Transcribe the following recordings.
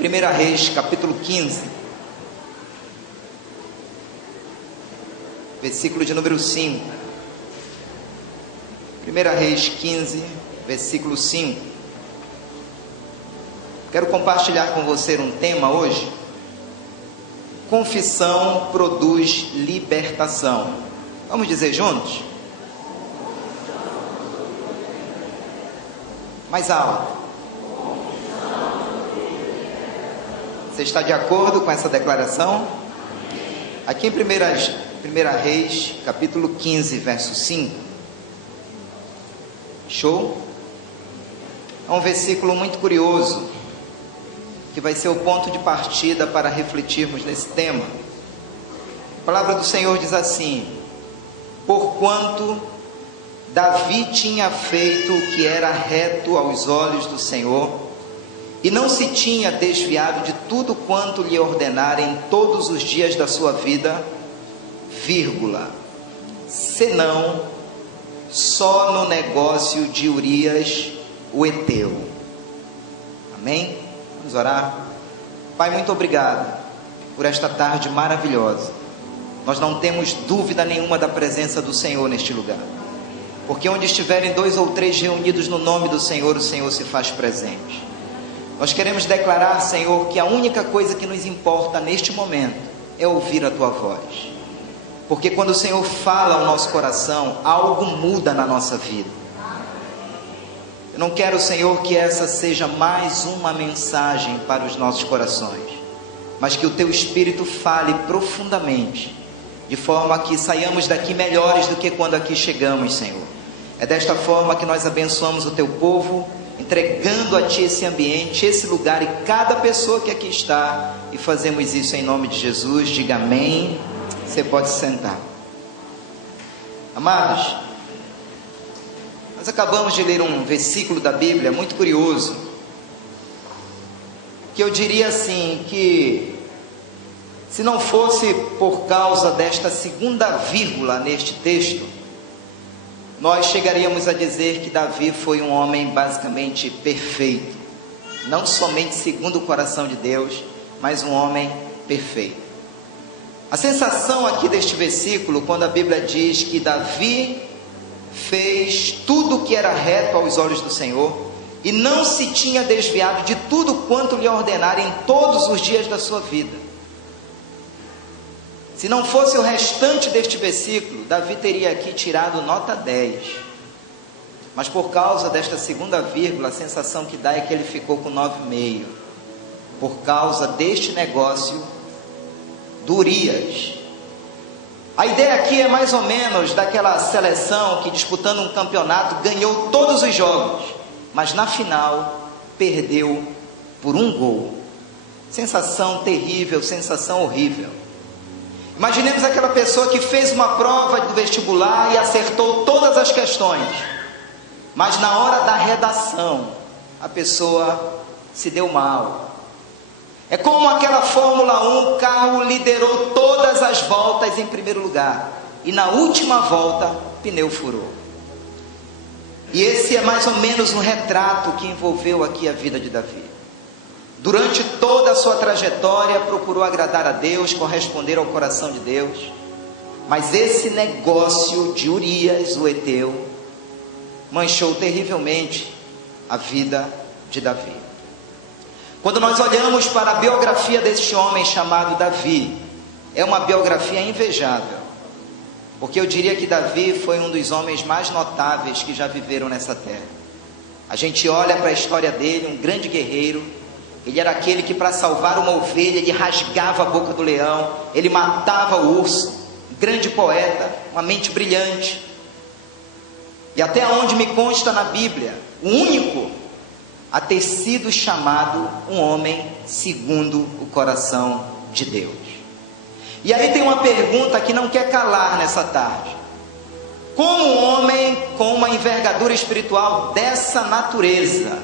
1 Reis, capítulo 15, versículo de número 5. 1 Reis 15, versículo 5. Quero compartilhar com você um tema hoje. Confissão produz libertação. Vamos dizer juntos? Mais alto. Você está de acordo com essa declaração? Aqui em 1 Reis, capítulo 15, verso 5. Show? É um versículo muito curioso, que vai ser o ponto de partida para refletirmos nesse tema. A palavra do Senhor diz assim: porquanto Davi tinha feito o que era reto aos olhos do Senhor, e não se tinha desviado de tudo quanto lhe ordenarem todos os dias da sua vida, senão só no negócio de Urias, o heteu. Amém? Vamos orar. Pai, muito obrigado por esta tarde maravilhosa. Nós não temos dúvida nenhuma da presença do Senhor neste lugar, porque onde estiverem 2 ou 3 reunidos no nome do Senhor, o Senhor se faz presente. Nós queremos declarar, Senhor, que a única coisa que nos importa neste momento é ouvir a Tua voz, porque quando o Senhor fala ao nosso coração, algo muda na nossa vida. Eu não quero, Senhor, que essa seja mais uma mensagem para os nossos corações, mas que o Teu Espírito fale profundamente, de forma que saiamos daqui melhores do que quando aqui chegamos, Senhor. É desta forma que nós abençoamos o Teu povo, entregando a Ti esse ambiente, esse lugar e cada pessoa que aqui está, e fazemos isso em nome de Jesus. Diga amém. Você pode se sentar. Amados, nós acabamos de ler um versículo da Bíblia muito curioso, que eu diria assim, que se não fosse por causa desta segunda vírgula neste texto, nós chegaríamos a dizer que Davi foi um homem basicamente perfeito, não somente segundo o coração de Deus, mas um homem perfeito. A sensação aqui deste versículo, quando a Bíblia diz que Davi fez tudo o que era reto aos olhos do Senhor, e não se tinha desviado de tudo quanto lhe ordenarem todos os dias da sua vida. Se não fosse o restante deste versículo, Davi teria aqui tirado nota 10. Mas por causa desta segunda vírgula, a sensação que dá é que ele ficou com 9,5. Por causa deste negócio do Urias. A ideia aqui é mais ou menos daquela seleção que, disputando um campeonato, ganhou todos os jogos, mas na final perdeu por 1 gol. Sensação terrível, sensação horrível. Imaginemos aquela pessoa que fez uma prova do vestibular e acertou todas as questões, mas na hora da redação a pessoa se deu mal. É como aquela Fórmula 1, o carro liderou todas as voltas em primeiro lugar, e na última volta o pneu furou. E esse é mais ou menos um retrato que envolveu aqui a vida de Davi. Durante toda a sua trajetória, procurou agradar a Deus, corresponder ao coração de Deus, mas esse negócio de Urias, o heteu, manchou terrivelmente a vida de Davi. Quando nós olhamos para a biografia deste homem chamado Davi, é uma biografia invejável, porque eu diria que Davi foi um dos homens mais notáveis que já viveram nessa terra. A gente olha para a história dele, um grande guerreiro. Ele era aquele que, para salvar uma ovelha, ele rasgava a boca do leão, ele matava o urso. Grande poeta, uma mente brilhante. E até onde me consta na Bíblia, o único a ter sido chamado um homem segundo o coração de Deus. E aí tem uma pergunta que não quer calar nessa tarde: como um homem com uma envergadura espiritual dessa natureza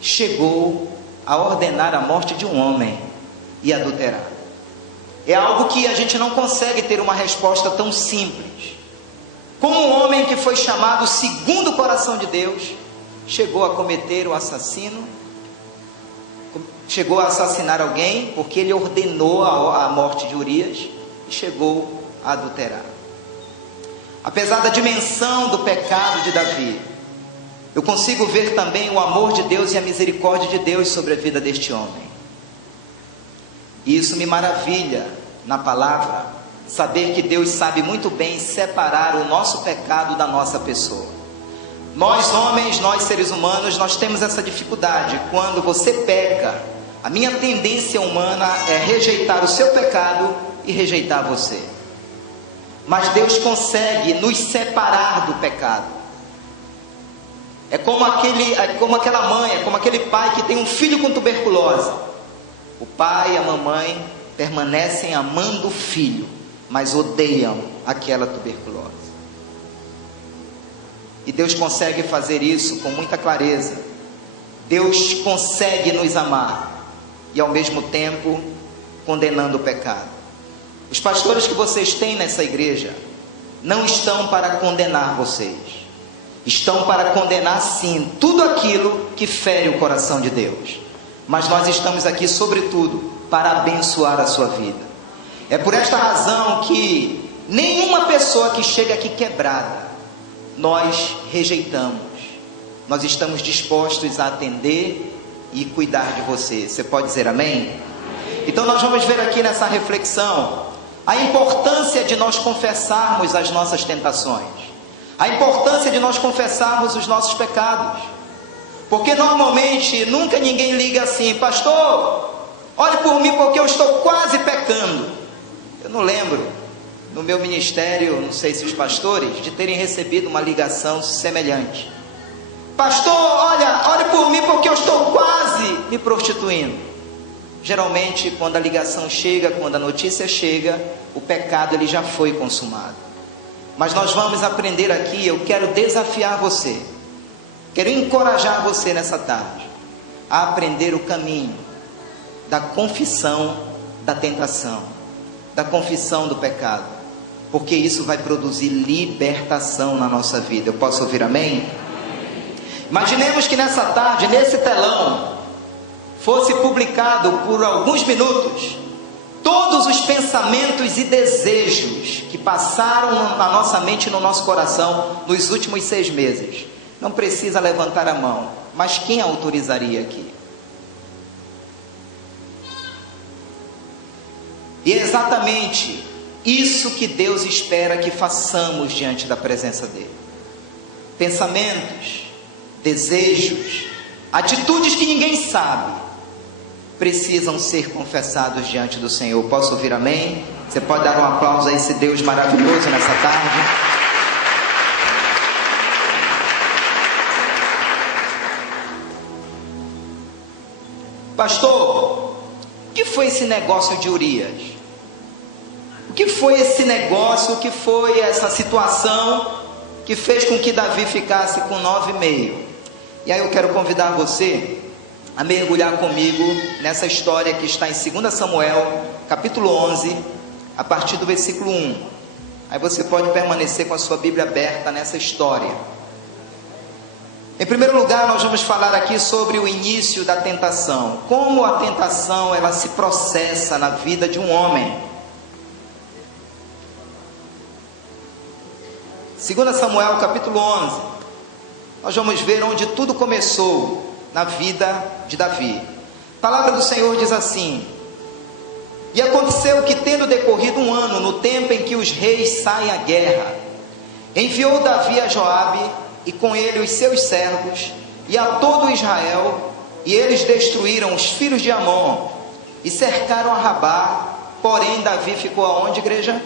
chegou a ordenar a morte de um homem e adulterar? É algo que a gente não consegue ter uma resposta tão simples. Como um homem que foi chamado segundo o coração de Deus chegou a cometer o assassino chegou a assassinar alguém, porque ele ordenou a morte de Urias e chegou a adulterar. Apesar da dimensão do pecado de Davi, eu consigo ver também o amor de Deus e a misericórdia de Deus sobre a vida deste homem. E isso me maravilha na palavra, saber que Deus sabe muito bem separar o nosso pecado da nossa pessoa. Nós homens, nós seres humanos, nós temos essa dificuldade. Quando você peca, a minha tendência humana é rejeitar o seu pecado e rejeitar você. Mas Deus consegue nos separar do pecado. É como aquela mãe, é como aquele pai que tem um filho com tuberculose. O pai e a mamãe permanecem amando o filho, mas odeiam aquela tuberculose. E Deus consegue fazer isso com muita clareza. Deus consegue nos amar e ao mesmo tempo condenando o pecado. Os pastores que vocês têm nessa igreja não estão para condenar vocês. Estão para condenar sim tudo aquilo que fere o coração de Deus. Mas nós estamos aqui sobretudo para abençoar a sua vida. É por esta razão que nenhuma pessoa que chega aqui quebrada, nós rejeitamos. Nós estamos dispostos a atender e cuidar de você. Você pode dizer amém? Então nós vamos ver aqui nessa reflexão a importância de nós confessarmos as nossas tentações, a importância de nós confessarmos os nossos pecados. Porque normalmente nunca ninguém liga assim: pastor, ore por mim porque eu estou quase pecando. Eu não lembro no meu ministério, não sei se os pastores, de terem recebido uma ligação semelhante: pastor, olha, ore por mim porque eu estou quase me prostituindo. Geralmente quando a ligação chega, quando a notícia chega, o pecado ele já foi consumado. Mas nós vamos aprender aqui, eu quero desafiar você, quero encorajar você nessa tarde a aprender o caminho da confissão da tentação, da confissão do pecado, porque isso vai produzir libertação na nossa vida. Eu posso ouvir amém? Imaginemos que nessa tarde, nesse telão, fosse publicado por alguns minutos todos os pensamentos e desejos que passaram na nossa mente e no nosso coração nos últimos 6 meses. Não precisa levantar a mão, mas quem autorizaria aqui? E é exatamente isso que Deus espera que façamos diante da presença dele. Pensamentos, desejos, atitudes que ninguém sabe, precisam ser confessados diante do Senhor. Posso ouvir amém? Você pode dar um aplauso a esse Deus maravilhoso nessa tarde? Pastor, o que foi esse negócio de Urias? O que foi esse negócio, o que foi essa situação que fez com que Davi ficasse com 9,5? E aí eu quero convidar você a mergulhar comigo nessa história que está em 2 Samuel, capítulo 11, a partir do versículo 1. Aí você pode permanecer com a sua Bíblia aberta nessa história. Em primeiro lugar, nós vamos falar aqui sobre o início da tentação. Como a tentação ela se processa na vida de um homem. 2 Samuel capítulo 11. Nós vamos ver onde tudo começou na vida de Davi. A palavra do Senhor diz assim: e aconteceu que, tendo decorrido 1 ano, no tempo em que os reis saem à guerra, enviou Davi a Joabe, e com ele os seus servos, e a todo Israel, e eles destruíram os filhos de Amon, e cercaram a Rabá. Porém Davi ficou aonde, igreja?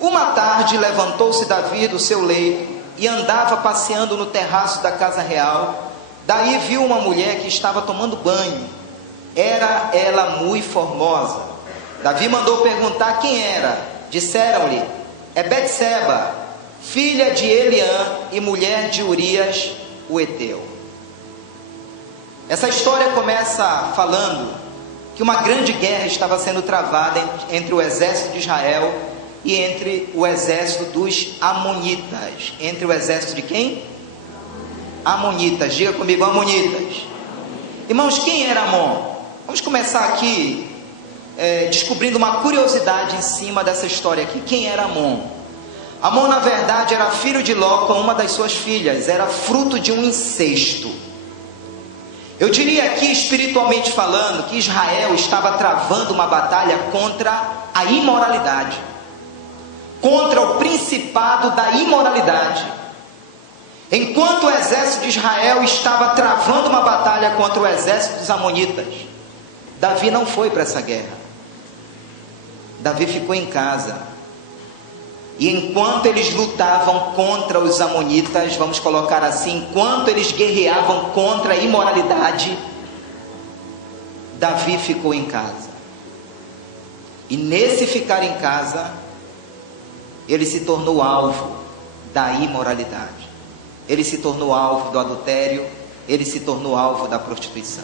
Uma tarde levantou-se Davi do seu leito, e andava passeando no terraço da casa real. Daí viu uma mulher que estava tomando banho. Era ela muito formosa. Davi mandou perguntar quem era. Disseram-lhe: é Betseba, filha de Eliã e mulher de Urias, o heteu. Essa história começa falando que uma grande guerra estava sendo travada entre o exército de Israel e entre o exército dos amonitas. Entre o exército de quem? Amonitas. Diga comigo, amonitas. Irmãos, quem era Amon? Vamos começar aqui descobrindo uma curiosidade em cima dessa história aqui. Quem era Amon? Amon, na verdade, era filho de Ló com uma das suas filhas, era fruto de um incesto. Eu diria aqui, espiritualmente falando, que Israel estava travando uma batalha contra a imoralidade, contra o principado da imoralidade. Enquanto o exército de Israel estava travando uma batalha contra o exército dos amonitas, Davi não foi para essa guerra. Davi ficou em casa. E enquanto eles lutavam contra os amonitas, vamos colocar assim, enquanto eles guerreavam contra a imoralidade, Davi ficou em casa. E nesse ficar em casa, ele se tornou alvo da imoralidade. Ele se tornou alvo do adultério, ele se tornou alvo da prostituição.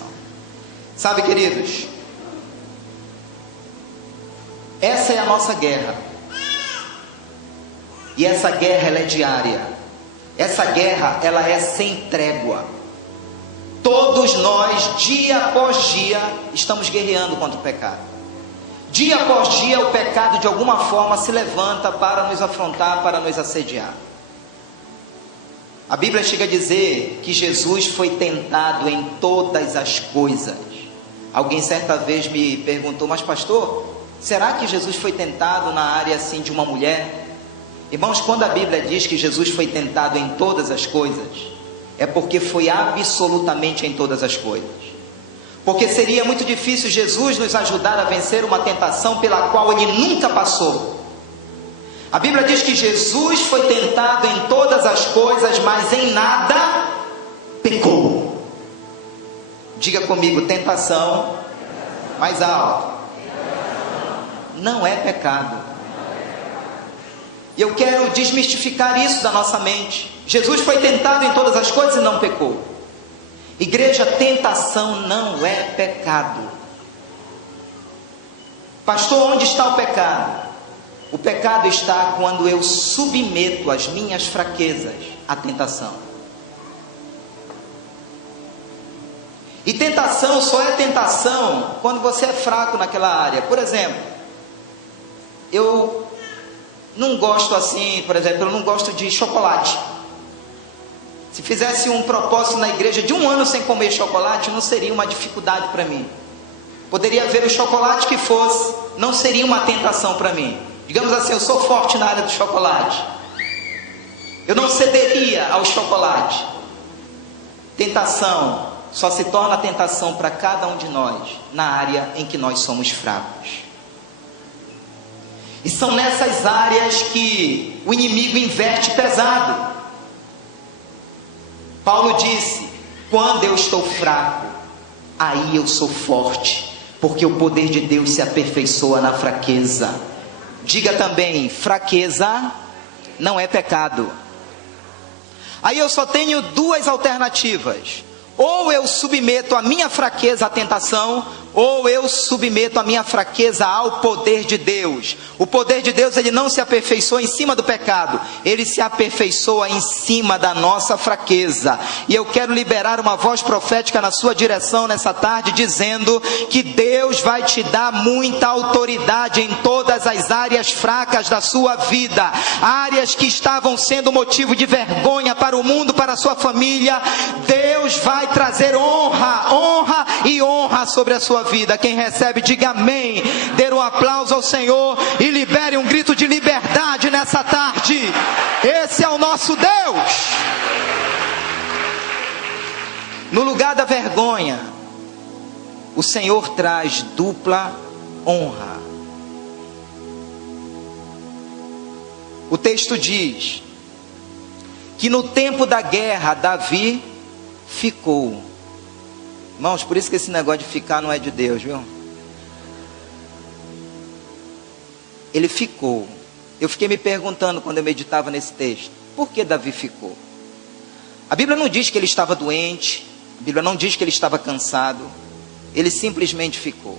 Sabe, queridos, essa é a nossa guerra. E essa guerra, ela é diária. Essa guerra, ela é sem trégua. Todos nós, dia após dia, estamos guerreando contra o pecado. Dia após dia, o pecado de alguma forma se levanta para nos afrontar, para nos assediar. A Bíblia chega a dizer que Jesus foi tentado em todas as coisas. Alguém certa vez me perguntou, mas pastor, será que Jesus foi tentado na área assim de uma mulher? Irmãos, quando a Bíblia diz que Jesus foi tentado em todas as coisas, é porque foi absolutamente em todas as coisas. Porque seria muito difícil Jesus nos ajudar a vencer uma tentação pela qual ele nunca passou. A Bíblia diz que Jesus foi tentado em todas as coisas, mas em nada pecou. Diga comigo, tentação mais alto não é pecado. E eu quero desmistificar isso da nossa mente. Jesus foi tentado em todas as coisas e não pecou. Igreja, tentação não é pecado. Pastor, onde está o pecado? O pecado está quando eu submeto as minhas fraquezas à tentação. E tentação só é tentação quando você é fraco naquela área. Por exemplo, eu não gosto assim, por exemplo, eu não gosto de chocolate. Se fizesse um propósito na igreja de 1 ano sem comer chocolate, não seria uma dificuldade para mim. Poderia haver o chocolate que fosse, não seria uma tentação para mim. Digamos assim, eu sou forte na área do chocolate. Eu não cederia ao chocolate. Tentação só se torna tentação para cada um de nós na área em que nós somos fracos. E são nessas áreas que o inimigo inverte pesado. Paulo disse, quando eu estou fraco, aí eu sou forte, porque o poder de Deus se aperfeiçoa na fraqueza. Diga também, fraqueza não é pecado. Aí eu só tenho 2 alternativas. Ou eu submeto a minha fraqueza à tentação, ou eu submeto a minha fraqueza ao poder de Deus. O poder de Deus, ele não se aperfeiçoa em cima do pecado, ele se aperfeiçoa em cima da nossa fraqueza. E eu quero liberar uma voz profética na sua direção nessa tarde, dizendo que Deus vai te dar muita autoridade em todas as áreas fracas da sua vida, áreas que estavam sendo motivo de vergonha para o mundo, para a sua família. Deus vai trazer honra e honra sobre a sua vida. Quem recebe, diga amém. Dê um aplauso ao Senhor e libere um grito de liberdade nessa tarde. Esse é o nosso Deus. No lugar da vergonha, o Senhor traz dupla honra. O texto diz que no tempo da guerra, Davi ficou. Irmãos, por isso que esse negócio de ficar não é de Deus, viu? Ele ficou. Eu fiquei me perguntando quando eu meditava nesse texto, por que Davi ficou? A Bíblia não diz que ele estava doente, a Bíblia não diz que ele estava cansado, ele simplesmente ficou.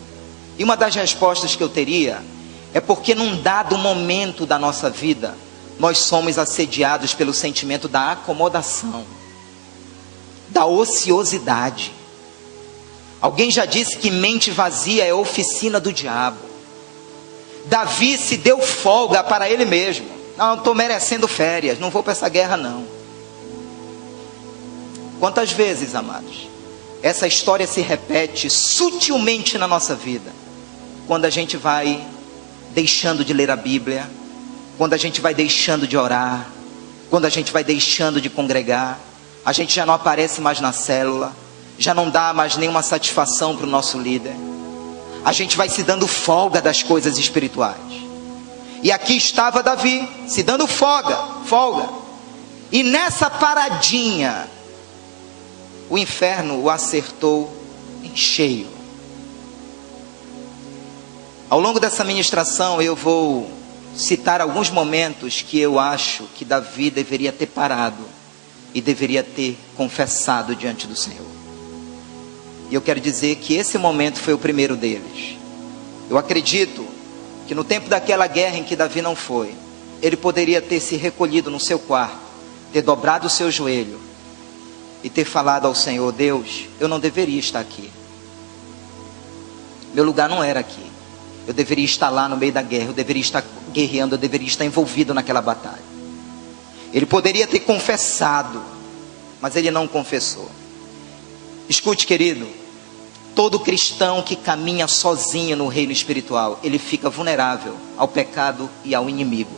E uma das respostas que eu teria é porque num dado momento da nossa vida, nós somos assediados pelo sentimento da acomodação, da ociosidade. Alguém já disse que mente vazia é oficina do diabo. Davi se deu folga para ele mesmo. Não, estou merecendo férias, não vou para essa guerra não. Quantas vezes, amados, essa história se repete sutilmente na nossa vida, quando a gente vai deixando de ler a Bíblia, quando a gente vai deixando de orar, quando a gente vai deixando de congregar, a gente já não aparece mais na célula, já não dá mais nenhuma satisfação para o nosso líder, a gente vai se dando folga das coisas espirituais. E aqui estava Davi, se dando folga, e nessa paradinha, o inferno o acertou em cheio. Ao longo dessa ministração eu vou citar alguns momentos que eu acho que Davi deveria ter parado e deveria ter confessado diante do Senhor. E eu quero dizer que esse momento foi o primeiro deles. Eu acredito que no tempo daquela guerra em que Davi não foi, ele poderia ter se recolhido no seu quarto, ter dobrado o seu joelho e ter falado ao Senhor: Deus, eu não deveria estar aqui, meu lugar não era aqui, eu deveria estar lá no meio da guerra, eu deveria estar guerreando, eu deveria estar envolvido naquela batalha. Ele poderia ter confessado, mas ele não confessou. Escute, querido, todo cristão que caminha sozinho no reino espiritual, ele fica vulnerável ao pecado e ao inimigo.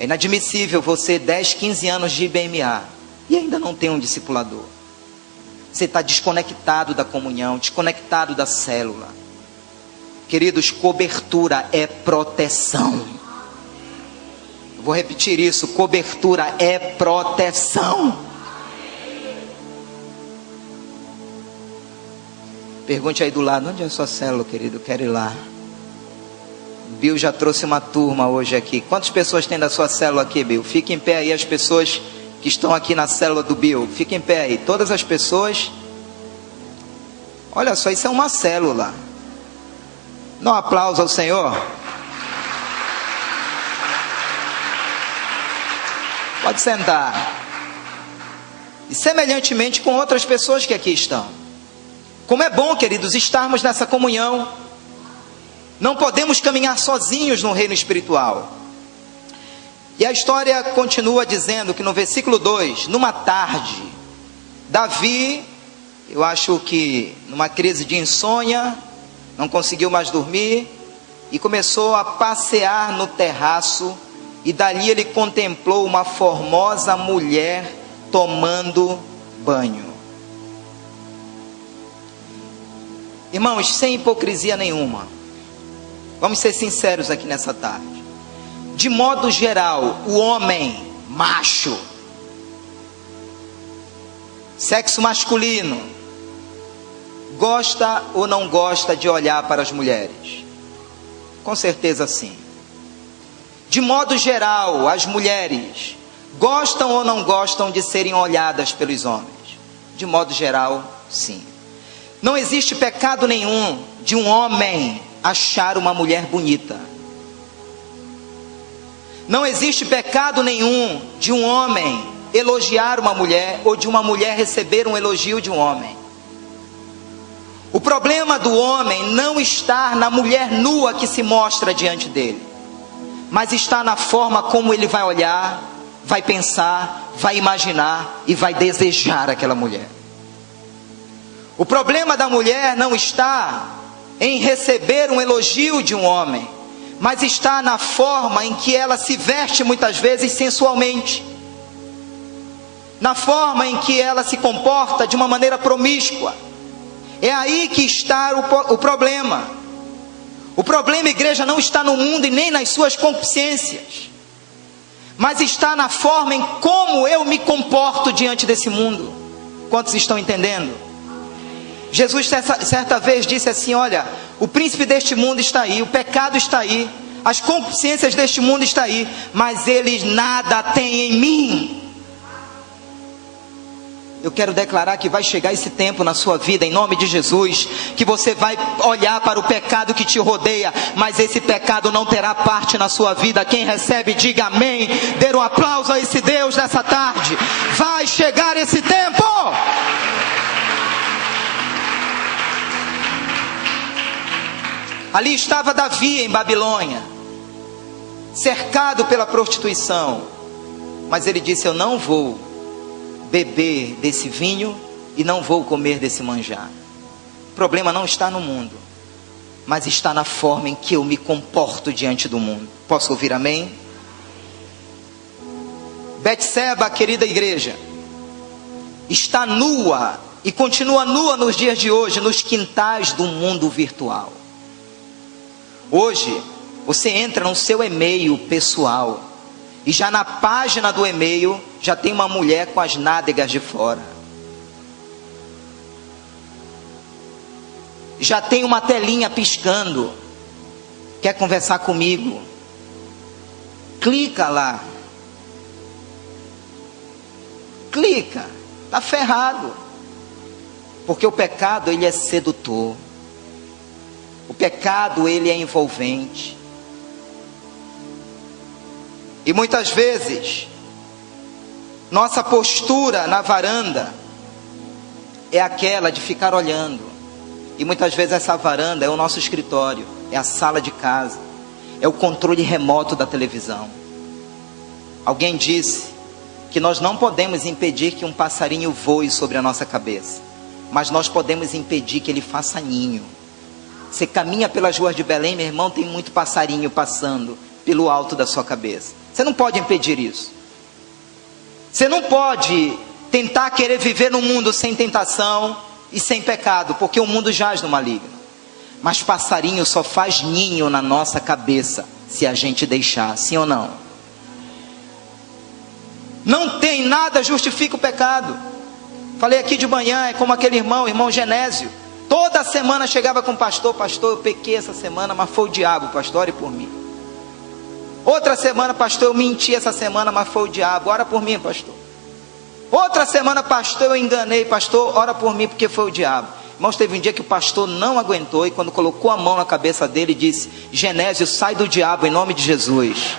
É inadmissível você 10, 15 anos de IBMA e ainda não tem um discipulador. Você está desconectado da comunhão, desconectado da célula. Queridos, cobertura é proteção. Eu vou repetir isso: cobertura é proteção. Pergunte aí do lado: onde é a sua célula, querido? Eu quero ir lá. Bill já trouxe uma turma hoje aqui. Quantas pessoas tem da sua célula aqui, Bill? Fique em pé aí, as pessoas que estão aqui na célula do Bill. Fiquem em pé aí, todas as pessoas. Olha só, isso é uma célula. Dá um aplauso ao Senhor. Pode sentar. E semelhantemente com outras pessoas que aqui estão. Como é bom, queridos, estarmos nessa comunhão. Não podemos caminhar sozinhos no reino espiritual. E a história continua dizendo que no versículo 2, numa tarde, Davi, eu acho que numa crise de insônia, não conseguiu mais dormir, e começou a passear no terraço, e dali ele contemplou uma formosa mulher tomando banho. Irmãos, sem hipocrisia nenhuma, vamos ser sinceros aqui nessa tarde. De modo geral, o homem macho, sexo masculino, gosta ou não gosta de olhar para as mulheres? Com certeza sim. De modo geral, as mulheres gostam ou não gostam de serem olhadas pelos homens? De modo geral, sim. Não existe pecado nenhum de um homem achar uma mulher bonita. Não existe pecado nenhum de um homem elogiar uma mulher, ou de uma mulher receber um elogio de um homem. O problema do homem não está na mulher nua que se mostra diante dele, mas está na forma como ele vai olhar, vai pensar, vai imaginar e vai desejar aquela mulher. O problema da mulher não está em receber um elogio de um homem, mas está na forma em que ela se veste muitas vezes sensualmente, na forma em que ela se comporta de uma maneira promíscua. É aí que está o problema. O problema, igreja, não está no mundo e nem nas suas concupiscências, mas está na forma em como eu me comporto diante desse mundo. Quantos estão entendendo? Jesus certa vez disse assim: olha, o príncipe deste mundo está aí, o pecado está aí, as concupiscências deste mundo estão aí, mas eles nada têm em mim. Eu quero declarar que vai chegar esse tempo na sua vida, em nome de Jesus, que você vai olhar para o pecado que te rodeia, mas esse pecado não terá parte na sua vida. Quem recebe, diga amém. Dê um aplauso a esse Deus nessa tarde. Vai chegar esse tempo. Ali estava Davi em Babilônia, cercado pela prostituição. Mas ele disse: eu não vou beber desse vinho e não vou comer desse manjar. O problema não está no mundo, mas está na forma em que eu me comporto diante do mundo. Posso ouvir amém? Betseba, querida igreja, está nua e continua nua nos dias de hoje, nos quintais do mundo virtual. Hoje, você entra no seu e-mail pessoal e já na página do e-mail já tem uma mulher com as nádegas de fora. Já tem uma telinha piscando. Quer conversar comigo? Clica lá. Clica. Está ferrado. Porque o pecado, ele é sedutor. O pecado, ele é envolvente. E muitas vezes, nossa postura na varanda é aquela de ficar olhando. E muitas vezes essa varanda é o nosso escritório, é a sala de casa, é o controle remoto da televisão. Alguém disse que nós não podemos impedir que um passarinho voe sobre a nossa cabeça, mas nós podemos impedir que ele faça ninho. Você caminha pelas ruas de Belém, meu irmão, tem muito passarinho passando pelo alto da sua cabeça. Você não pode impedir isso. Você não pode tentar querer viver num mundo sem tentação e sem pecado, porque o mundo jaz no maligno. Mas passarinho só faz ninho na nossa cabeça se a gente deixar, sim ou não? Não tem nada justifica o pecado. Falei aqui de manhã, é como aquele irmão Genésio. Toda semana chegava com o pastor: pastor, eu pequei essa semana, mas foi o diabo, pastor, ore por mim. Outra semana: pastor, eu menti essa semana, mas foi o diabo, ora por mim, pastor. Outra semana: pastor, eu enganei, pastor, ora por mim, porque foi o diabo. Irmãos, teve um dia que o pastor não aguentou, e quando colocou a mão na cabeça dele, disse: Genésio, sai do diabo em nome de Jesus.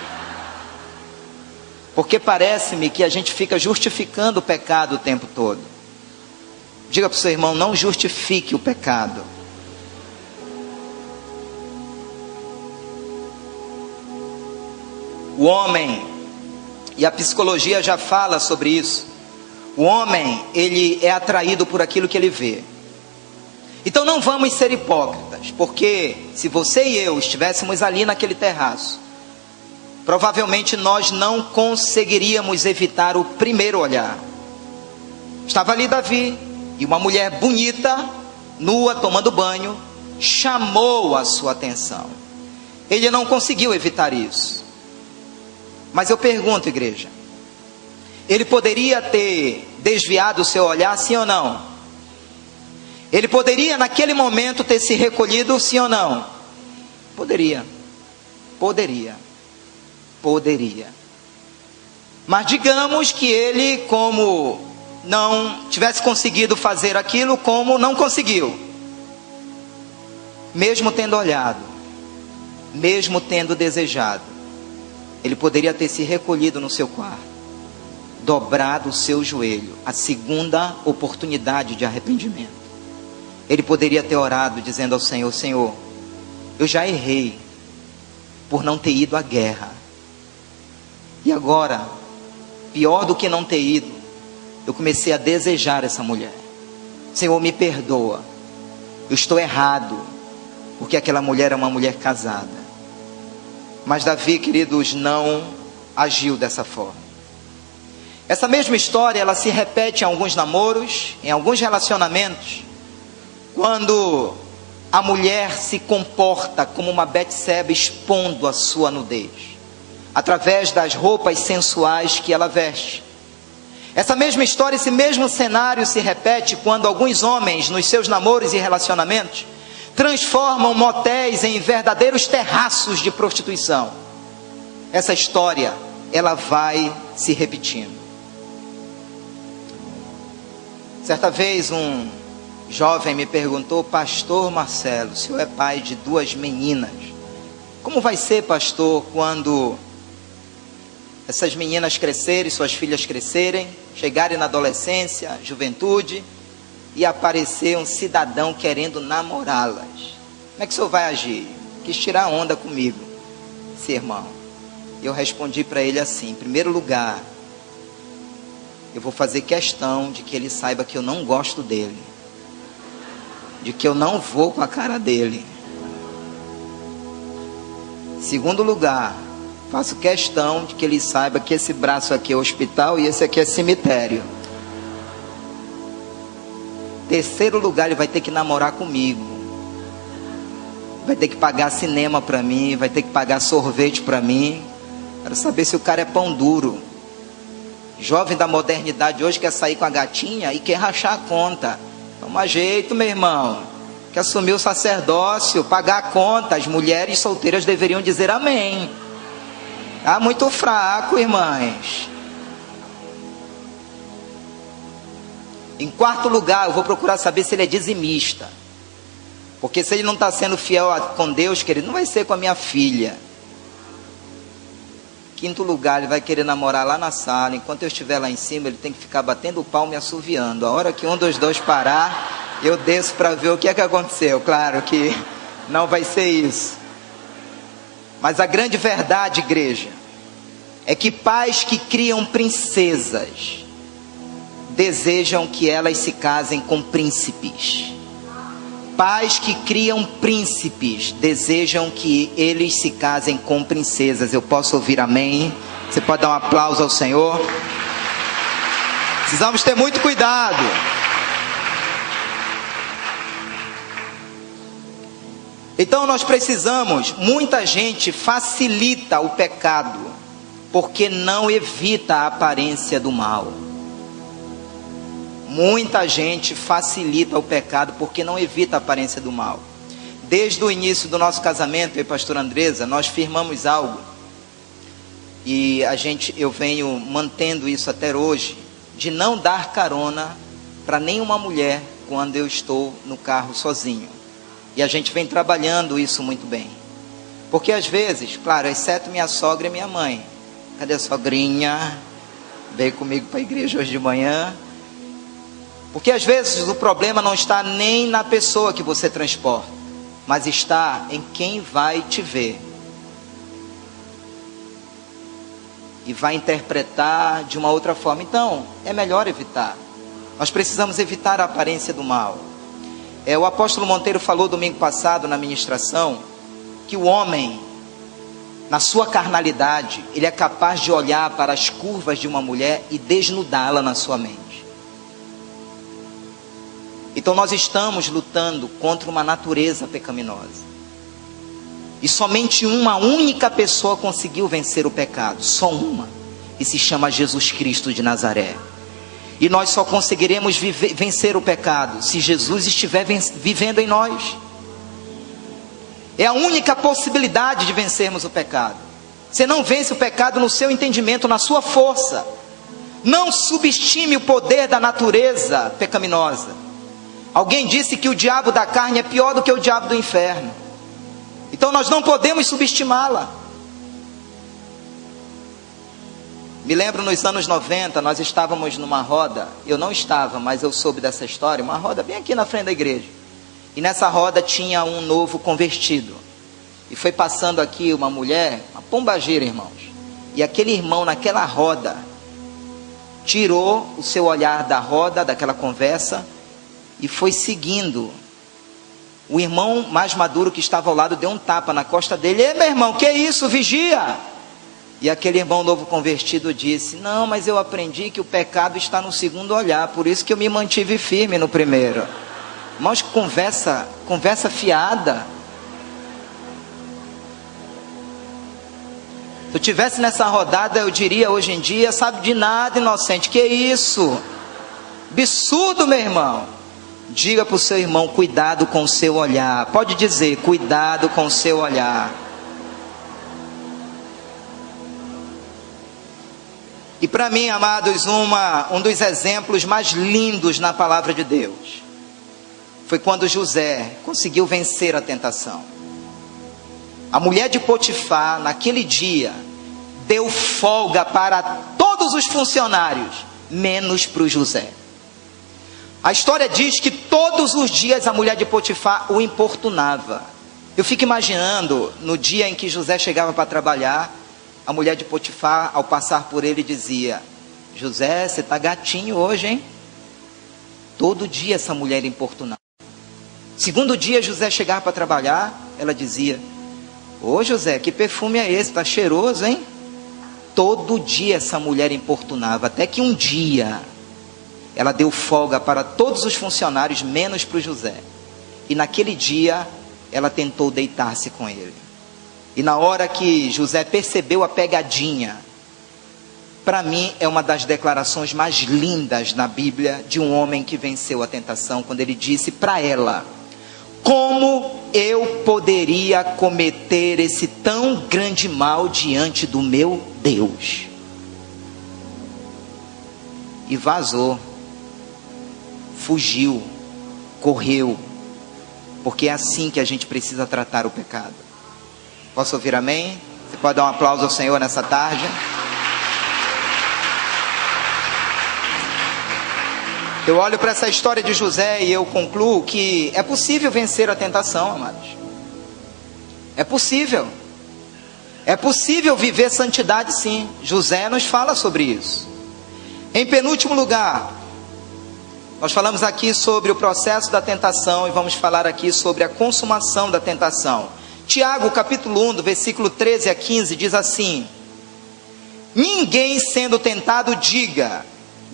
Porque parece-me que a gente fica justificando o pecado o tempo todo. Diga para o seu irmão: não justifique o pecado. O homem, e a psicologia já fala sobre isso, o homem, ele é atraído por aquilo que ele vê. Então não vamos ser hipócritas, porque se você e eu estivéssemos ali naquele terraço, provavelmente nós não conseguiríamos evitar o primeiro olhar. Estava ali Davi, e uma mulher bonita, nua, tomando banho, chamou a sua atenção. Ele não conseguiu evitar isso. Mas eu pergunto, igreja, ele poderia ter desviado o seu olhar, sim ou não? Ele poderia naquele momento ter se recolhido, sim ou não? Poderia. Mas digamos que ele, como não tivesse conseguido fazer aquilo, como não conseguiu, mesmo tendo olhado, mesmo tendo desejado, ele poderia ter se recolhido no seu quarto, dobrado o seu joelho, a segunda oportunidade de arrependimento. Ele poderia ter orado dizendo ao Senhor: Senhor, eu já errei por não ter ido à guerra, e agora, pior do que não ter ido, eu comecei a desejar essa mulher. Senhor, me perdoa, eu estou errado, porque aquela mulher é uma mulher casada. Mas Davi, queridos, não agiu dessa forma. Essa mesma história, ela se repete em alguns namoros, em alguns relacionamentos, quando a mulher se comporta como uma Betseba, expondo a sua nudez, através das roupas sensuais que ela veste. Essa mesma história, esse mesmo cenário se repete quando alguns homens, nos seus namoros e relacionamentos, transformam motéis em verdadeiros terraços de prostituição. Essa história, ela vai se repetindo. Certa vez um jovem me perguntou: pastor Marcelo, o senhor é pai de 2 meninas, como vai ser, pastor, quando essas meninas crescerem, suas filhas crescerem, chegarem na adolescência, juventude, e aparecer um cidadão querendo namorá-las? Como é que o senhor vai agir? quis tirar onda comigo, esse irmão. Eu respondi para ele assim: em primeiro lugar, eu vou fazer questão de que ele saiba que eu não gosto dele, de que eu não vou com a cara dele. Segundo lugar, faço questão de que ele saiba que esse braço aqui é hospital e esse aqui é cemitério. Terceiro lugar, ele vai ter que namorar comigo, vai ter que pagar cinema para mim, vai ter que pagar sorvete para mim. Quero saber se o cara é pão duro. Jovem da modernidade hoje quer sair com a gatinha e quer rachar a conta. Toma jeito, meu irmão. Quer assumir o sacerdócio, pagar a conta. As mulheres solteiras deveriam dizer amém. Tá muito fraco, irmãs. Em quarto lugar, eu vou procurar saber se ele é dizimista. Porque se ele não está sendo fiel com Deus, querido, não vai ser com a minha filha. Quinto lugar, ele vai querer namorar lá na sala. Enquanto eu estiver lá em cima, ele tem que ficar batendo o palmo e assoviando. A hora que um dos dois parar, eu desço para ver o que é que aconteceu. Claro que não vai ser isso. Mas a grande verdade, igreja, é que pais que criam princesas desejam que elas se casem com príncipes. Pais que criam príncipes desejam que eles se casem com princesas. Eu posso ouvir amém? Você pode dar um aplauso ao Senhor? Precisamos ter muito cuidado. Então nós precisamos, muita gente facilita o pecado, porque não evita a aparência do mal. Muita gente facilita o pecado porque não evita a aparência do mal. Desde o início do nosso casamento, eu e pastora Andresa, nós firmamos algo. E eu venho mantendo isso até hoje, de não dar carona para nenhuma mulher quando eu estou no carro sozinho. E a gente vem trabalhando isso muito bem. Porque às vezes, claro, exceto minha sogra e minha mãe. Cadê a sogrinha? Veio comigo para a igreja hoje de manhã. Porque às vezes o problema não está nem na pessoa que você transporta, mas está em quem vai te ver e vai interpretar de uma outra forma. Então é melhor evitar. Nós precisamos evitar a aparência do mal. O apóstolo Monteiro falou domingo passado na ministração que o homem, na sua carnalidade, ele é capaz de olhar para as curvas de uma mulher e desnudá-la na sua mente. Então nós estamos lutando contra uma natureza pecaminosa. E somente uma única pessoa conseguiu vencer o pecado. Só uma. E se chama Jesus Cristo de Nazaré. E nós só conseguiremos vencer o pecado se Jesus estiver vivendo em nós. É a única possibilidade de vencermos o pecado. Você não vence o pecado no seu entendimento, na sua força. Não subestime o poder da natureza pecaminosa. Alguém disse que o diabo da carne é pior do que o diabo do inferno. Então nós não podemos subestimá-la. Me lembro nos anos 90, nós estávamos numa roda. Eu não estava, mas eu soube dessa história. Uma roda bem aqui na frente da igreja. E nessa roda tinha um novo convertido. E foi passando aqui uma mulher, uma pombagira, irmãos. E aquele irmão naquela roda tirou o seu olhar da roda, daquela conversa, e foi seguindo. O irmão mais maduro que estava ao lado deu um tapa na costa dele. Ei, meu irmão, que isso? Vigia! E aquele irmão novo convertido disse: não, mas eu aprendi que o pecado está no segundo olhar, por isso que eu me mantive firme no primeiro. Irmãos, conversa fiada. Se eu estivesse nessa rodada, eu diria hoje em dia: sabe de nada, inocente, que isso? Absurdo, meu irmão. Diga para o seu irmão: cuidado com o seu olhar. Pode dizer: cuidado com o seu olhar. E para mim, amados, um dos exemplos mais lindos na palavra de Deus foi quando José conseguiu vencer a tentação. A mulher de Potifar, naquele dia, deu folga para todos os funcionários, menos para o José. A história diz que todos os dias a mulher de Potifar o importunava. Eu fico imaginando, no dia em que José chegava para trabalhar, a mulher de Potifar, ao passar por ele, dizia: José, você está gatinho hoje, hein? Todo dia essa mulher importunava. Segundo dia, José chegava para trabalhar, ela dizia: ô José, que perfume é esse? Está cheiroso, hein? Todo dia essa mulher importunava, até que um dia ela deu folga para todos os funcionários, menos para o José. E naquele dia ela tentou deitar-se com ele. E na hora que José percebeu a pegadinha, para mim é uma das declarações mais lindas na Bíblia de um homem que venceu a tentação, quando ele disse para ela: como eu poderia cometer esse tão grande mal diante do meu Deus? E vazou, fugiu, correu, porque é assim que a gente precisa tratar o pecado. Posso ouvir amém? Você pode dar um aplauso ao Senhor nessa tarde? Eu olho para essa história de José e eu concluo que é possível vencer a tentação, amados. É possível. É possível viver santidade, sim. José nos fala sobre isso. Em penúltimo lugar, nós falamos aqui sobre o processo da tentação e vamos falar aqui sobre a consumação da tentação. Tiago, capítulo 1, do versículo 13 a 15, diz assim: ninguém sendo tentado diga: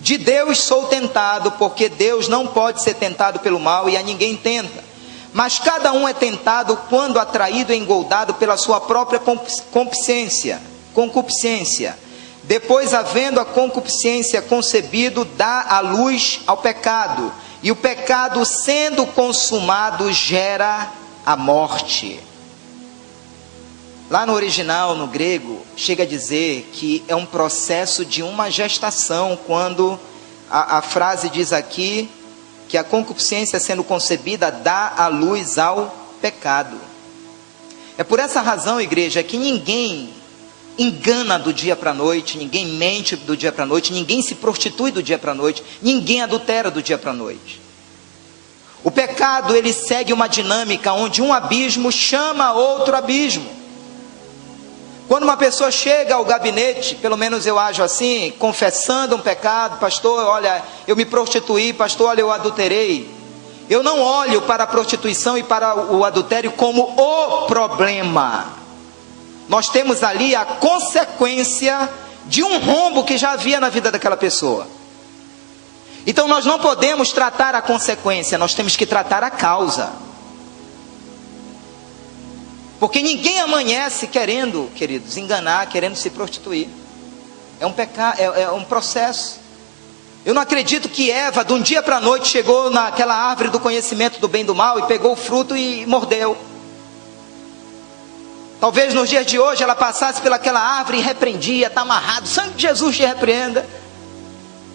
de Deus sou tentado, porque Deus não pode ser tentado pelo mal e a ninguém tenta. Mas cada um é tentado quando atraído e engoldado pela sua própria concupiscência. Depois, havendo a concupiscência concebido, dá a luz ao pecado. E o pecado, sendo consumado, gera a morte. Lá no original, no grego, chega a dizer que é um processo de uma gestação, quando a frase diz aqui que a concupiscência sendo concebida dá a luz ao pecado. É por essa razão, igreja, que ninguém engana do dia para a noite, ninguém mente do dia para a noite, ninguém se prostitui do dia para a noite, ninguém adultera do dia para a noite. O pecado, ele segue uma dinâmica onde um abismo chama outro abismo. Quando uma pessoa chega ao gabinete, pelo menos eu ajo assim, confessando um pecado: pastor, olha, eu me prostituí, pastor, olha, eu adulterei. Eu não olho para a prostituição e para o adultério como o problema. Nós temos ali a consequência de um rombo que já havia na vida daquela pessoa. Então nós não podemos tratar a consequência, nós temos que tratar a causa. Porque ninguém amanhece querendo, queridos, enganar, querendo se prostituir. É um pecado, é um processo. Eu não acredito que Eva, de um dia para a noite, chegou naquela árvore do conhecimento do bem e do mal e pegou o fruto e mordeu. Talvez nos dias de hoje ela passasse pelaquela árvore e repreendia: está amarrado, sangue de Jesus te repreenda.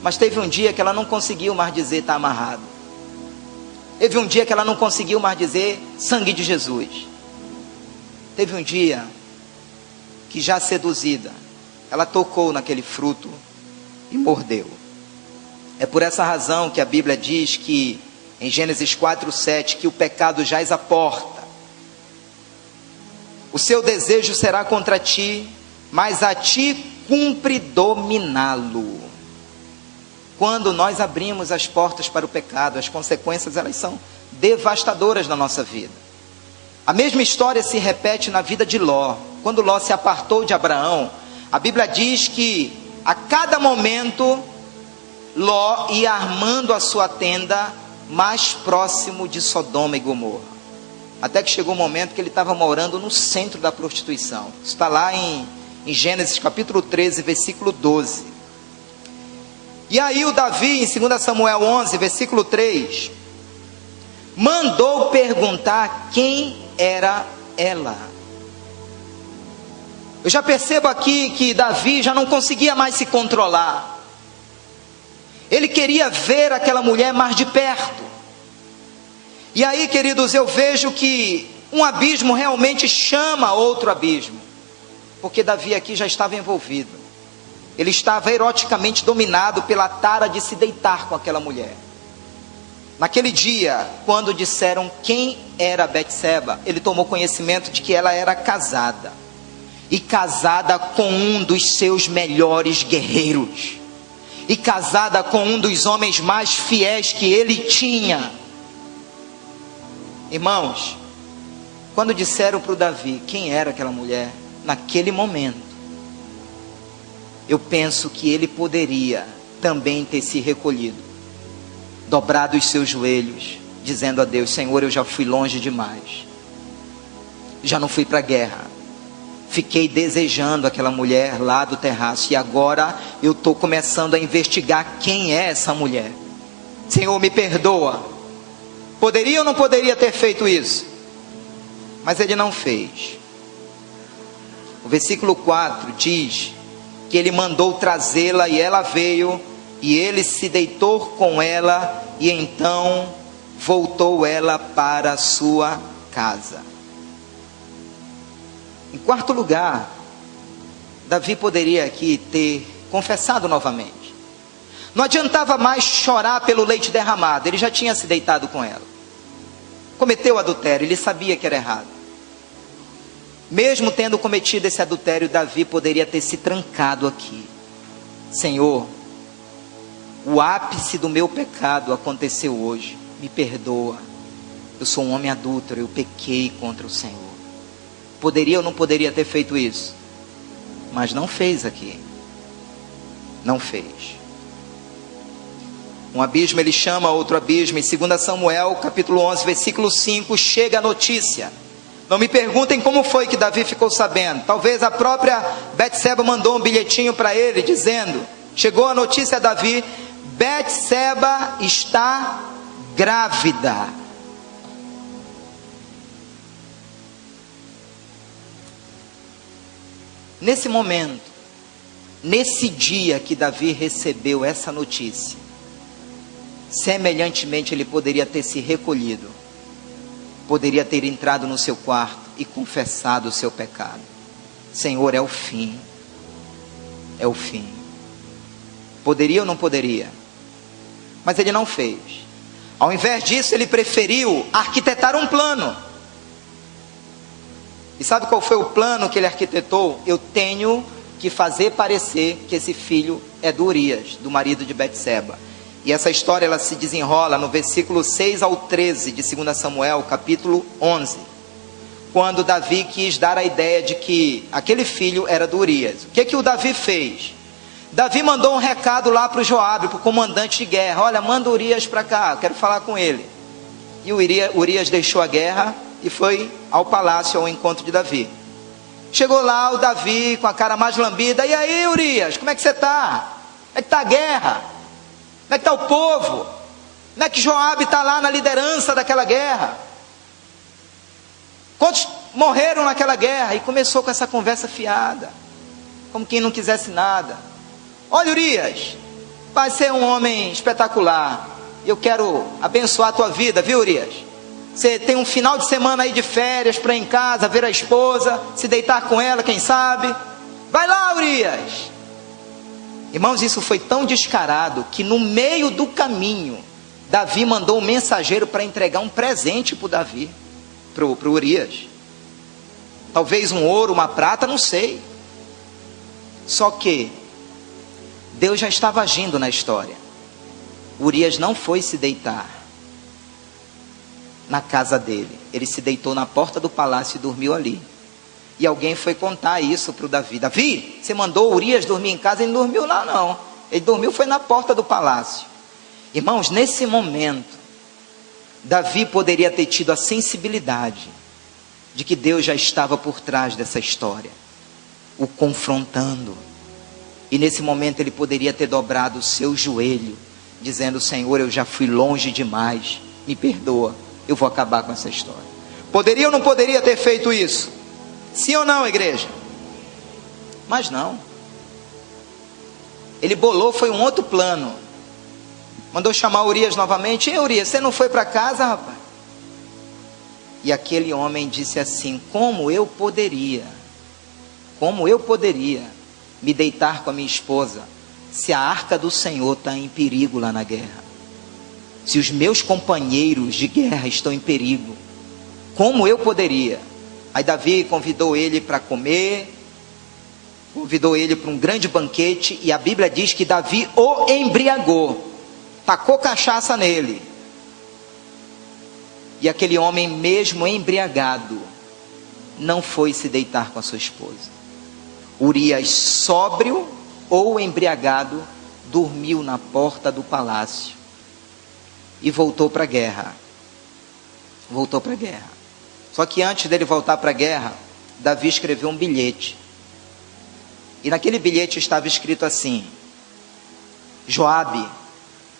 Mas teve um dia que ela não conseguiu mais dizer está amarrado. Teve um dia que ela não conseguiu mais dizer sangue de Jesus. Teve um dia que, já seduzida, ela tocou naquele fruto e mordeu. É por essa razão que a Bíblia diz que, em Gênesis 4:7, que o pecado jaz à porta. O seu desejo será contra ti, mas a ti cumpre dominá-lo. Quando nós abrimos as portas para o pecado, as consequências, elas são devastadoras na nossa vida. A mesma história se repete na vida de Ló. Quando Ló se apartou de Abraão, a Bíblia diz que a cada momento Ló ia armando a sua tenda mais próximo de Sodoma e Gomorra. Até que chegou um momento que ele estava morando no centro da prostituição. Isso está lá em Gênesis capítulo 13, versículo 12. E aí o Davi, em 2 Samuel 11, versículo 3, mandou perguntar quem era ela. Eu já percebo aqui que Davi já não conseguia mais se controlar. Ele queria ver aquela mulher mais de perto. E aí, queridos, eu vejo que um abismo realmente chama outro abismo. Porque Davi aqui já estava envolvido. Ele estava eroticamente dominado pela tara de se deitar com aquela mulher. Naquele dia, quando disseram quem era Betseba, ele tomou conhecimento de que ela era casada. E casada com um dos seus melhores guerreiros. E casada com um dos homens mais fiéis que ele tinha. Irmãos, quando disseram para o Davi quem era aquela mulher, naquele momento, eu penso que ele poderia também ter se recolhido, dobrado os seus joelhos, dizendo a Deus: Senhor, eu já fui longe demais, já não fui para a guerra, fiquei desejando aquela mulher lá do terraço, e agora eu estou começando a investigar quem é essa mulher. Senhor, me perdoa. Poderia ou não poderia ter feito isso? Mas ele não fez. O versículo 4 diz que ele mandou trazê-la, e ela veio, e ele se deitou com ela, e então voltou ela para a sua casa. Em quarto lugar, Davi poderia aqui ter confessado novamente. Não adiantava mais chorar pelo leite derramado, ele já tinha se deitado com ela. Cometeu adultério, ele sabia que era errado. Mesmo tendo cometido esse adultério, Davi poderia ter se trancado aqui. Senhor, o ápice do meu pecado aconteceu hoje, me perdoa. Eu sou um homem adúltero, eu pequei contra o Senhor. Poderia ou não poderia ter feito isso? Mas não fez aqui. Não fez. Um abismo ele chama outro abismo. Em 2 Samuel capítulo 11 versículo 5 chega a notícia. Não me perguntem como foi que Davi ficou sabendo. Talvez a própria Betseba mandou um bilhetinho para ele dizendo: chegou a notícia a Davi, Betseba está grávida. Nesse momento, nesse dia que Davi recebeu essa notícia, semelhantemente ele poderia ter se recolhido, poderia ter entrado no seu quarto e confessado o seu pecado. Senhor, é o fim, é o fim. Poderia ou não poderia? Mas ele não fez. Ao invés disso, ele preferiu arquitetar um plano. E sabe qual foi o plano que ele arquitetou? Eu tenho que fazer parecer que esse filho é do Urias, do marido de Betseba. E essa história ela se desenrola no versículo 6 ao 13 de 2 Samuel, capítulo 11. Quando Davi quis dar a ideia de que aquele filho era do Urias. O que o Davi fez? Davi mandou um recado lá para o Joabe, para o comandante de guerra. Olha, manda Urias para cá, eu quero falar com ele. E Urias deixou a guerra e foi ao palácio, ao encontro de Davi. Chegou lá o Davi com a cara mais lambida. E aí, Urias, como é que você está? Como é que está a guerra? Como é que está o povo? Como é que Joabe está lá na liderança daquela guerra? Quantos morreram naquela guerra? E começou com essa conversa fiada, como quem não quisesse nada. Olha, Urias, vai ser um homem espetacular. Eu quero abençoar a tua vida, viu, Urias? Você tem um final de semana aí de férias para ir em casa, ver a esposa, se deitar com ela, quem sabe. Vai lá, Urias. Irmãos, isso foi tão descarado que no meio do caminho, Davi mandou um mensageiro para entregar um presente para o Davi, para o Urias. Talvez um ouro, uma prata, não sei. Só que Deus já estava agindo na história. Urias não foi se deitar na casa dele. Ele se deitou na porta do palácio e dormiu ali. E alguém foi contar isso para o Davi. Davi, você mandou Urias dormir em casa? Ele não dormiu lá não. Ele dormiu foi na porta do palácio. Irmãos, nesse momento, Davi poderia ter tido a sensibilidade de que Deus já estava por trás dessa história, o confrontando. E nesse momento ele poderia ter dobrado o seu joelho, dizendo: Senhor, eu já fui longe demais, me perdoa, eu vou acabar com essa história. Poderia ou não poderia ter feito isso? Sim ou não, igreja? Mas não. Ele bolou, foi um outro plano. Mandou chamar Urias novamente. Ei, Urias, você não foi para casa, rapaz? E aquele homem disse assim: como eu poderia me deitar com a minha esposa, se a arca do Senhor está em perigo lá na guerra? Se os meus companheiros de guerra estão em perigo, como eu poderia? Aí Davi convidou ele para comer, convidou ele para um grande banquete, e a Bíblia diz que Davi o embriagou, tacou cachaça nele. E aquele homem, mesmo embriagado, não foi se deitar com a sua esposa. Urias, sóbrio ou embriagado, dormiu na porta do palácio e voltou para a guerra. Voltou para a guerra. Só que antes dele voltar para a guerra, Davi escreveu um bilhete. E naquele bilhete estava escrito assim: Joabe,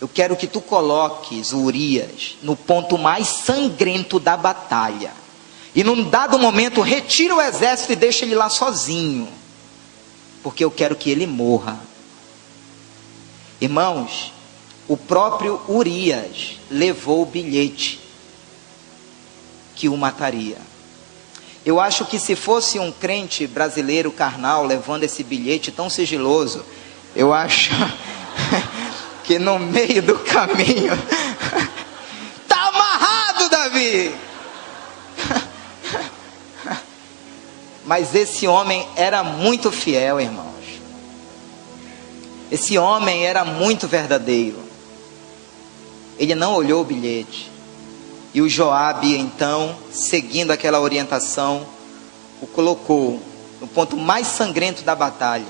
eu quero que tu coloques o Urias no ponto mais sangrento da batalha. E num dado momento, retira o exército e deixa ele lá sozinho. Porque eu quero que ele morra. Irmãos, o próprio Urias levou o bilhete que o mataria. Eu acho que se fosse um crente brasileiro carnal levando esse bilhete tão sigiloso, eu acho que no meio do caminho, tá amarrado, Davi. Mas esse homem era muito fiel, irmãos. Esse homem era muito verdadeiro. Ele não olhou o bilhete. E o Joabe, então, seguindo aquela orientação, o colocou no ponto mais sangrento da batalha.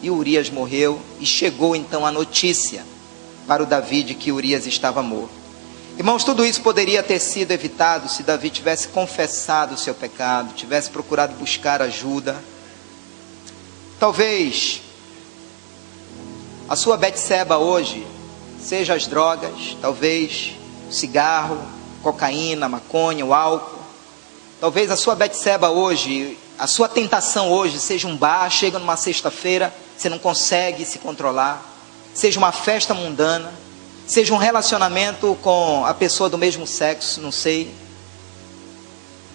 E Urias morreu, e chegou então a notícia para o Davi de que Urias estava morto. Irmãos, tudo isso poderia ter sido evitado se Davi tivesse confessado o seu pecado, tivesse procurado buscar ajuda. Talvez a sua Betseba hoje seja as drogas, talvez o cigarro, cocaína, maconha, o álcool. Talvez a sua Betseba hoje, a sua tentação hoje seja um bar, chega numa sexta-feira, você não consegue se controlar, seja uma festa mundana, seja um relacionamento com a pessoa do mesmo sexo, não sei.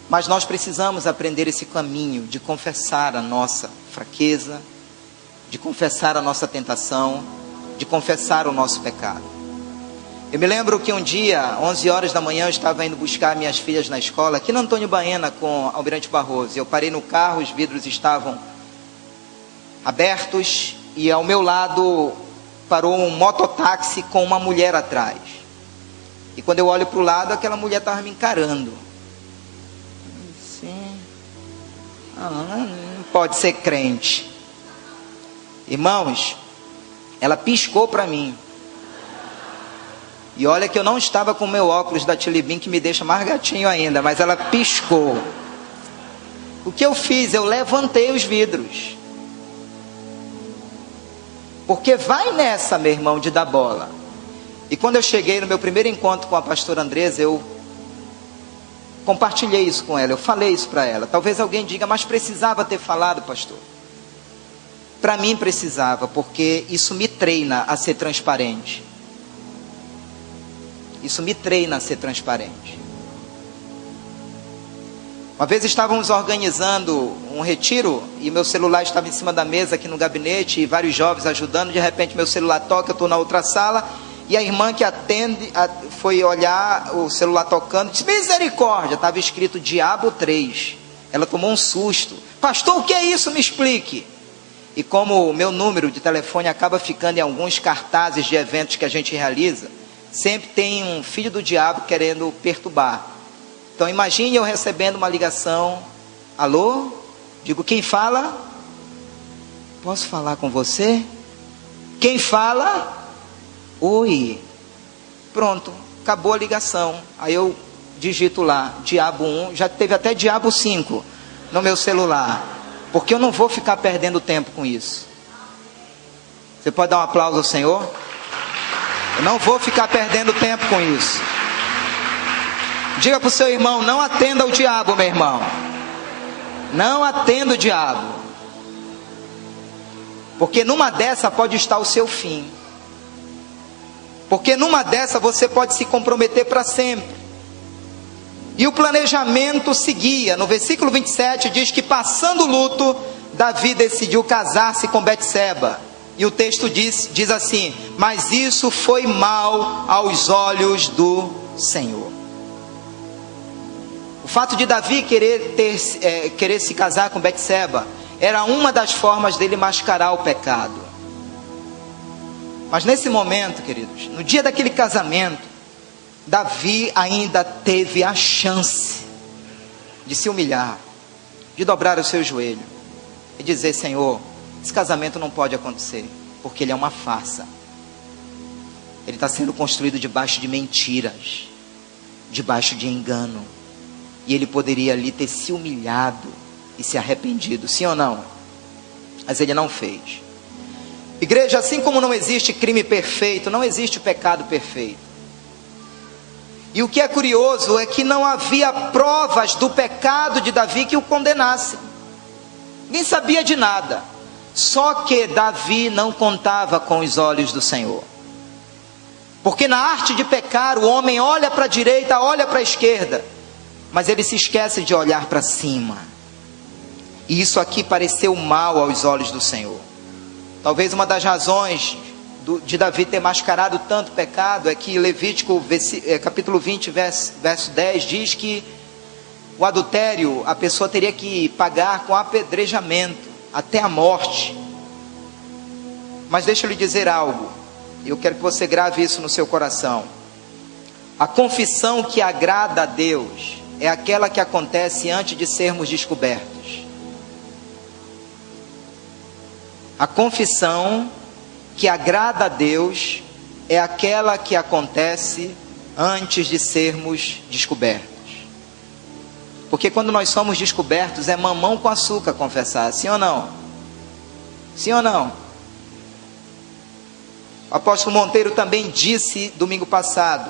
Mas nós precisamos aprender esse caminho de confessar a nossa fraqueza, de confessar a nossa tentação, de confessar o nosso pecado. Eu me lembro que um dia, 11 horas da manhã, eu estava indo buscar minhas filhas na escola, aqui no Antônio Baena com Almirante Barroso. Eu parei no carro, os vidros estavam abertos e ao meu lado parou um mototáxi com uma mulher atrás. E quando eu olho para o lado, aquela mulher estava me encarando. Sim. Não pode ser crente. Irmãos, ela piscou para mim. E olha que eu não estava com o meu óculos da Tilibim, que me deixa mais gatinho ainda, mas ela piscou. O que eu fiz? Eu levantei os vidros. Porque vai nessa, meu irmão, de dar bola. E quando eu cheguei no meu primeiro encontro com a pastora Andresa, eu compartilhei isso com ela, eu falei isso para ela. Talvez alguém diga, mas precisava ter falado, pastor. Para mim precisava, porque isso me treina a ser transparente. Isso me treina a ser transparente. Uma vez estávamos organizando um retiro e meu celular estava em cima da mesa aqui no gabinete e vários jovens ajudando. De repente meu celular toca, eu estou na outra sala e a irmã que atende foi olhar o celular tocando, disse, misericórdia, estava escrito Diabo 3. Ela tomou um susto. Pastor, o que é isso? Me explique. E como o meu número de telefone acaba ficando em alguns cartazes de eventos que a gente realiza, sempre tem um filho do diabo querendo perturbar. Então imagine eu recebendo uma ligação. Alô? Digo, quem fala? Posso falar com você? Quem fala? Oi. Pronto, acabou a ligação. Aí eu digito lá, Diabo 1, já teve até Diabo 5 no meu celular. Porque eu não vou ficar perdendo tempo com isso. Você pode dar um aplauso ao Senhor? Eu não vou ficar perdendo tempo com isso. Diga para o seu irmão, não atenda o diabo, meu irmão. Não atenda o diabo. Porque numa dessa pode estar o seu fim. Porque numa dessa você pode se comprometer para sempre. E o planejamento seguia. No versículo 27 diz que passando o luto, Davi decidiu casar-se com Betseba. E o texto diz assim: mas isso foi mal aos olhos do Senhor. O fato de Davi querer se casar com Betseba era uma das formas dele mascarar o pecado. Mas nesse momento, queridos, no dia daquele casamento, Davi ainda teve a chance de se humilhar, de dobrar o seu joelho e dizer: Senhor, esse casamento não pode acontecer, porque ele é uma farsa. Ele está sendo construído debaixo de mentiras, debaixo de engano. E ele poderia ali ter se humilhado e se arrependido, sim ou não? Mas ele não fez. Igreja, assim como não existe crime perfeito, não existe pecado perfeito. E o que é curioso é que não havia provas do pecado de Davi que o condenassem. Ninguém sabia de nada. Só que Davi não contava com os olhos do Senhor. Porque na arte de pecar, o homem olha para a direita, olha para a esquerda, mas ele se esquece de olhar para cima. E isso aqui pareceu mal aos olhos do Senhor. Talvez uma das razões de Davi ter mascarado tanto pecado é que Levítico capítulo 20, verso 10 diz que o adultério, a pessoa teria que pagar com apedrejamento até a morte. Mas deixa eu lhe dizer algo, eu quero que você grave isso no seu coração. A confissão que agrada a Deus é aquela que acontece antes de sermos descobertos. A confissão que agrada a Deus é aquela que acontece antes de sermos descobertos. Porque quando nós somos descobertos, é mamão com açúcar confessar, sim ou não? Sim ou não? O apóstolo Monteiro também disse domingo passado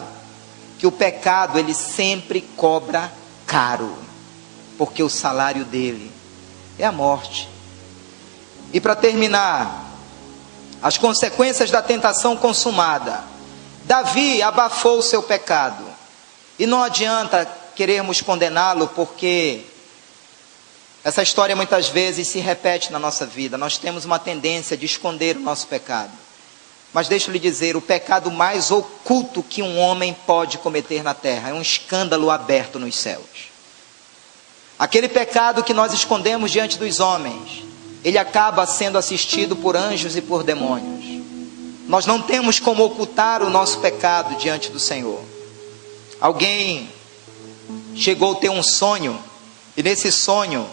que o pecado ele sempre cobra caro, porque o salário dele é a morte. E para terminar, as consequências da tentação consumada. Davi abafou o seu pecado, e não adianta querermos condená-lo, porque essa história muitas vezes se repete na nossa vida. Nós temos uma tendência de esconder o nosso pecado. Mas deixa eu lhe dizer, o pecado mais oculto que um homem pode cometer na terra é um escândalo aberto nos céus. Aquele pecado que nós escondemos diante dos homens, ele acaba sendo assistido por anjos e por demônios. Nós não temos como ocultar o nosso pecado diante do Senhor. Alguém chegou a ter um sonho, e nesse sonho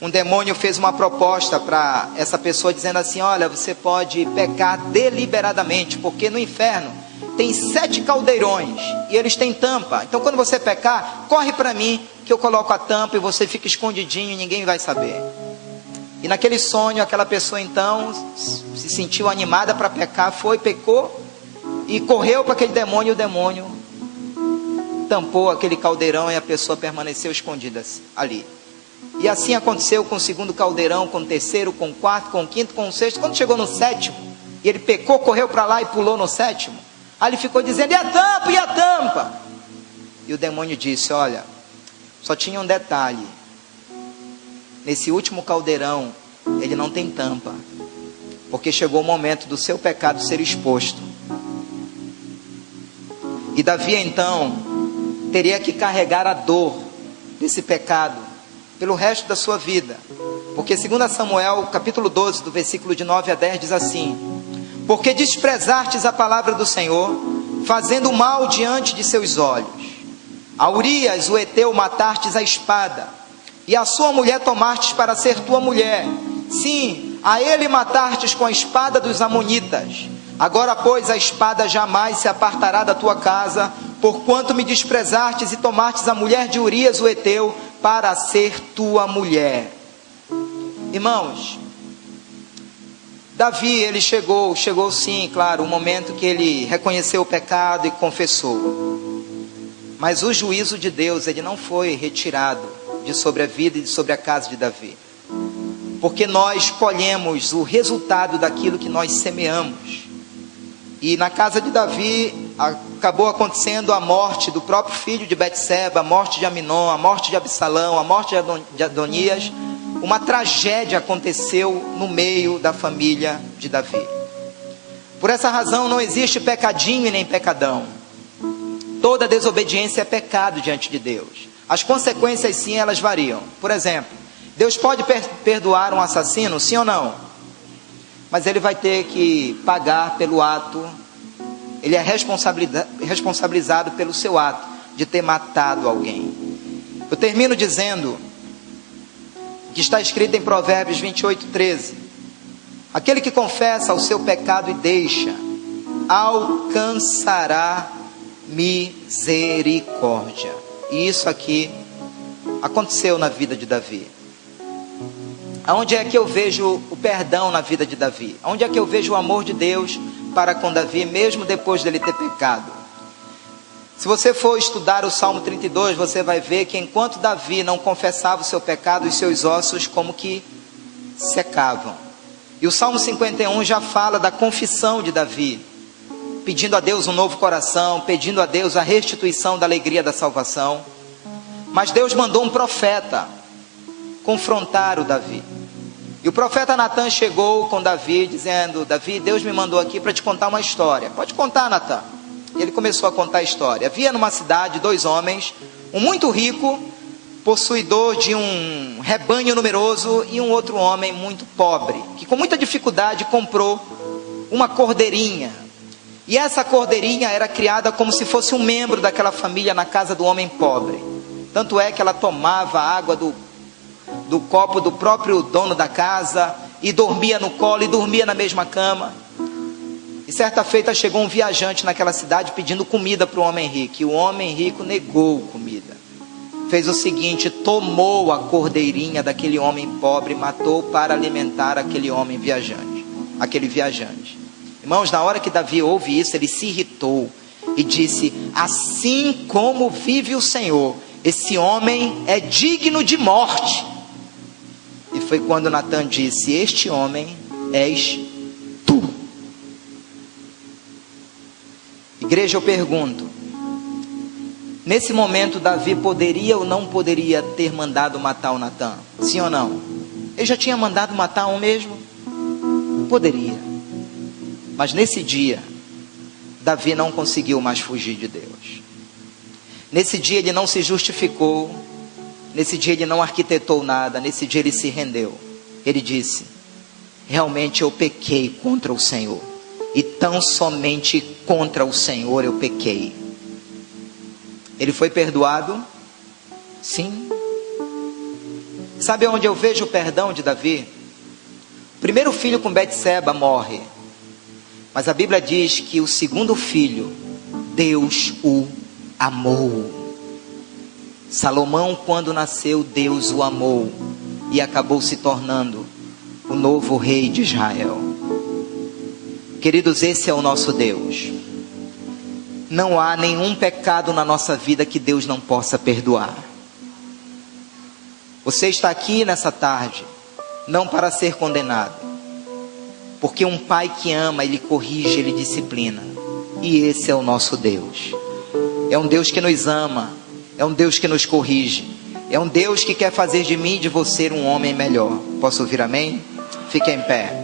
um demônio fez uma proposta para essa pessoa, dizendo assim: olha, você pode pecar deliberadamente, porque no inferno tem 7 caldeirões e eles têm tampa. Então quando você pecar, corre para mim que eu coloco a tampa e você fica escondidinho e ninguém vai saber. E naquele sonho, aquela pessoa então se sentiu animada para pecar, pecou e correu para aquele demônio, e o demônio tampou aquele caldeirão e a pessoa permaneceu escondida ali. E assim aconteceu com o segundo caldeirão, com o terceiro, com o quarto, com o quinto, com o sexto. Quando chegou no sétimo, e ele pecou, correu para lá e pulou no sétimo, aí ele ficou dizendo: e a tampa, e a tampa? E o demônio disse: olha, só tinha um detalhe, nesse último caldeirão, ele não tem tampa, porque chegou o momento do seu pecado ser exposto. E Davi então teria que carregar a dor desse pecado pelo resto da sua vida, porque 2 Samuel capítulo 12, do versículo de 9 a 10 diz assim: porque desprezastes a palavra do Senhor, fazendo mal diante de seus olhos. A Urias o heteu matastes a espada, e a sua mulher tomastes para ser tua mulher. Sim, a ele matastes com a espada dos amonitas. Agora pois a espada jamais se apartará da tua casa, porquanto me desprezastes e tomastes a mulher de Urias o heteu para ser tua mulher. Irmãos, Davi, ele chegou sim, claro, o momento que ele reconheceu o pecado e confessou. Mas o juízo de Deus, ele não foi retirado de sobre a vida e de sobre a casa de Davi. Porque nós colhemos o resultado daquilo que nós semeamos. E na casa de Davi acabou acontecendo a morte do próprio filho de Betseba, a morte de Aminon, a morte de Absalão, a morte de Adonias. uma tragédia aconteceu no meio da família de Davi. Por essa razão não existe pecadinho e nem pecadão. Toda desobediência é pecado diante de Deus. As consequências sim, elas variam. Por exemplo, Deus pode perdoar um assassino, sim ou não? Mas ele vai ter que pagar pelo ato. Ele é responsabilizado pelo seu ato de ter matado alguém. Eu termino dizendo que está escrito em Provérbios 28:13: aquele que confessa o seu pecado e deixa, alcançará misericórdia. E isso aqui aconteceu na vida de Davi. Aonde é que eu vejo o perdão na vida de Davi? Aonde é que eu vejo o amor de Deus para com Davi, mesmo depois dele ter pecado? Se você for estudar o Salmo 32, você vai ver que enquanto Davi não confessava o seu pecado, os seus ossos como que secavam. E o Salmo 51 já fala da confissão de Davi, pedindo a Deus um novo coração, pedindo a Deus a restituição da alegria da salvação. Mas Deus mandou um profeta confrontar o Davi. E o profeta Natan chegou com Davi dizendo: Davi, Deus me mandou aqui para te contar uma história. Pode contar, Natan. E ele começou a contar a história. Havia numa cidade 2 homens, um muito rico, possuidor de um rebanho numeroso, e um outro homem muito pobre, que com muita dificuldade comprou uma cordeirinha. E essa cordeirinha era criada como se fosse um membro daquela família na casa do homem pobre. Tanto é que ela tomava água do copo do próprio dono da casa, e dormia no colo, e dormia na mesma cama. E certa feita chegou um viajante naquela cidade pedindo comida para o homem rico, e o homem rico negou comida. Fez o seguinte: tomou a cordeirinha daquele homem pobre, matou para alimentar aquele homem viajante, aquele viajante. Irmãos, na hora que Davi ouve isso, ele se irritou e disse: assim como vive o Senhor, esse homem é digno de morte. E foi quando Natan disse: este homem és tu. Igreja, eu pergunto, nesse momento Davi poderia ou não poderia ter mandado matar o Natan? Sim ou não? Ele já tinha mandado matar um mesmo? Poderia. Mas nesse dia, Davi não conseguiu mais fugir de Deus. Nesse dia ele não se justificou. Nesse dia ele não arquitetou nada. Nesse dia ele se rendeu. Ele disse: realmente eu pequei contra o Senhor, e tão somente contra o Senhor eu pequei. Ele foi perdoado? Sim. Sabe onde eu vejo o perdão de Davi? O primeiro filho com Betseba morre, mas a Bíblia diz que o segundo filho, Deus o amou. Salomão, quando nasceu, Deus o amou e acabou se tornando o novo rei de Israel. Queridos, esse é o nosso Deus. Não há nenhum pecado na nossa vida que Deus não possa perdoar. Você está aqui nessa tarde, não para ser condenado, porque um pai que ama, ele corrige, ele disciplina. E esse é o nosso Deus. É um Deus que nos ama, é um Deus que nos corrige, é um Deus que quer fazer de mim e de você um homem melhor. Posso ouvir amém? Fique em pé.